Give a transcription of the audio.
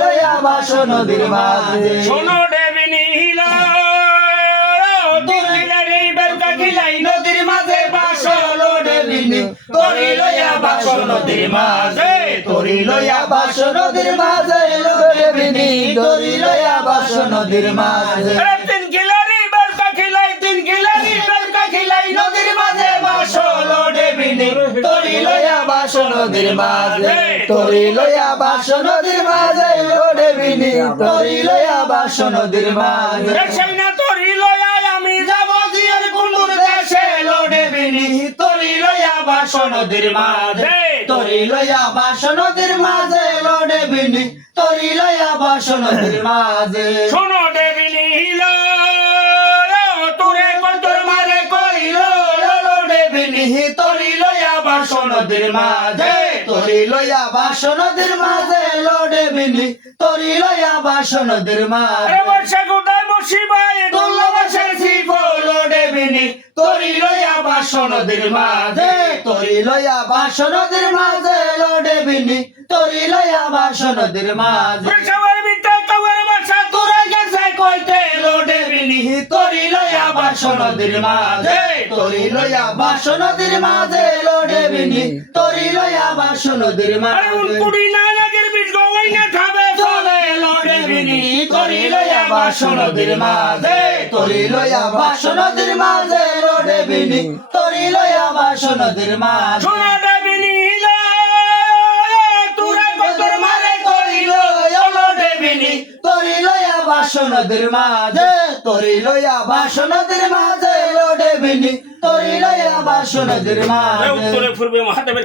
লয়া বাসো নদীর মাঝে শোনো দেবিনী হিলো দিলারি বেলকা খিলাই নদীর মাঝে বাসো দেবিনী তরি লয়া বাসো নদীর মাঝে তরি লয়া বাসো নদীর মাঝে দেবিনী তরি লয়া বাসো নদীর মাঝে তিন খিলারি বেলকা খিলাই তিন খিলারি বেলকা খিলাই নদীর মাঝে বাসো দেবিনী তরি লয়া বাসো নদীর মাঝে তরি লয়া বাসো নদীর মাঝে দেবিনী তরি লয়া বাসো নদীর মাঝে না তরি লয়া আমি যাব জিয়ার কুন্দুর দেশে দেবিনী তরি লয়া বাসো নদীর মাঝে তরি লয়া বাসো নদীর মাঝে দেবিনী তরি লয়া বাসো নদীর মাঝে শোনো দেবিনী হিলো তোরে কন্তর মারে কইল দেবিনী তরি লয়া বাসো নদীর মাঝে তরি লয়া বাসো নদীর মাঝে দেবিনী তরি লয়া বাসো নদীর মাঝে বর্ষা কোথায় বসিবাই দোল্লা বাসে শিফল দেবিনী তরি লয়া বাসো নদীর মাঝে তরি লয়া বাসো নদীর মাঝে দেবিনী তরি লয়া বাসো নদীর মাঝে সবার ভিতরে কবর বাসা তোরা গেছে কইতে দেবিনী তরি লয়া বাসো নদীর মাঝে তরি লয়া বাসো নদীর মাঝে দেবিনী তরি লয়া বাসো নদীর মাঝে কুড়ি না লাগের বীজ গওয়াই না খাবে চলে দেবিনী তরি লয়া বাসো নদীর মাঝে তরি লয়া বাসো নদীর মাঝে দেবিনী তরি লয়া বাসো নদীর মাঝে শোনো দেবিনী তোরা কন্তর মারে কইল দেবিনী তরি লয়া বাসো নদীর মাঝে তরি লয়া বাসো নদীর মাঝে দেবিনী তরি লয়া বাসো নদীর মাঝে উত্তরে পূর্বে মহাদেবের